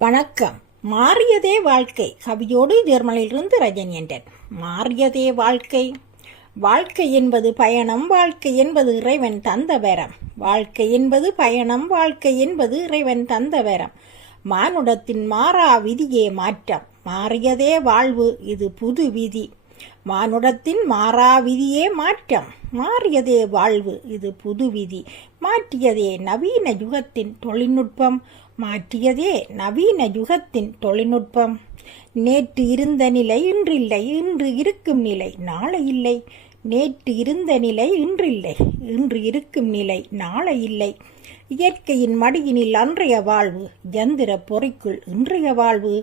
வணக்கம். மாறியதே வாழ்க்கை கவியோடு ஜெர்மனியிலிருந்து ரஜனியண்டன். மாறியதே வாழ்க்கை. வாழ்க்கை என்பது பயணம், வாழ்க்கை என்பது இறைவன் தந்த வரம். வாழ்க்கை என்பது பயணம், வாழ்க்கை என்பது இறைவன் தந்த வரம். மானுடத்தின் மாறா விதியே மாற்றம். மாறியதே வாழ்வு, இது புது விதி. மானுடத்தின் மாறா விதியே மாற்றம். மாறியதே வாழ்வு, இது புது விதி. மாற்றியதே நவீன யுகத்தின் தொழில்நுட்பம். மாற்றியதே நவீன யுகத்தின் தொழில்நுட்பம். நேற்று இருந்த நிலை இன்றில்லை, இன்று இருக்கும் நிலை நாளை இல்லை. நேற்று இருந்த நிலை இன்றில்லை, இன்று இருக்கும் நிலை நாளை இல்லை. இயற்கையின் மடியினில் அன்றைய வாழ்வு, இயந்திர பொறிக்குள் இன்றைய வாழ்வு.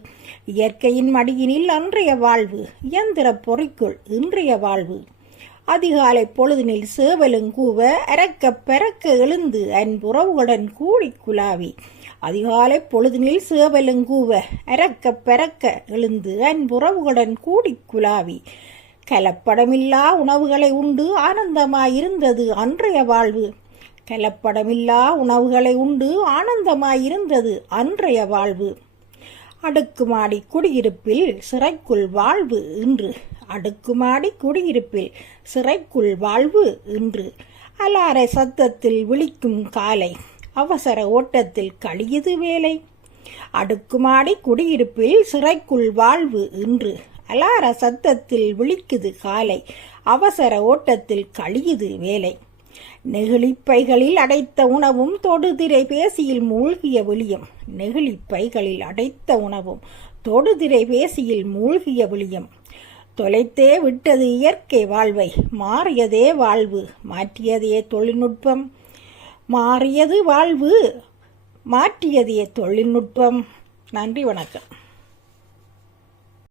இயற்கையின் மடியினில் அன்றைய வாழ்வு, இயந்திர பொறிக்குள் இன்றைய வாழ்வு. அதிகாலை பொழுதினில் சேவலுங்கூவ அரக்க பெறக்க எழுந்து அன்புறவுடன் கூடி குலாவி. அதிகாலை பொழுதினில் சேவலுங்கூவ அரக்க பெறக்க எழுந்து அன்புறவுடன் கூடி குலாவி. கலப்படமில்லா உணவுகளை உண்டு ஆனந்தமாயிருந்தது அன்றைய வாழ்வு. கலப்படமில்லா உணவுகளை உண்டு ஆனந்தமாயிருந்தது அன்றைய வாழ்வு. அடுக்குமாடி குடியிருப்பில் சிறைக்குள் வாழ்வு இன்று. அடுக்குமாடி குடியிருப்பில் சிறைக்குள் வாழ்வு இன்று. அலார சத்தத்தில் விழிக்கும் காலை, அவசர ஓட்டத்தில் கழியுது வேலை. அடுக்குமாடி குடியிருப்பில் சிறைக்குள் வாழ்வு இன்று. அலார சத்தத்தில் விழிக்குது காலை, அவசர ஓட்டத்தில் கழியுது வேலை. நெகிழிப்பைகளில் அடைத்த உணவும் தொடுதிரை பேசியில் மூழ்கிய விழியும். நெகிழிப்பைகளில் அடைத்த உணவும் தொடுதிரை பேசியில் மூழ்கிய விழியும். தொலைத்தே விட்டது இயற்கை வாழ்வை, மாறியதே வாழ்வு, மாற்றியதே தொழில்நுட்பம். மாறியது வாழ்வு, மாற்றியதே தொழில்நுட்பம். நன்றி, வணக்கம்.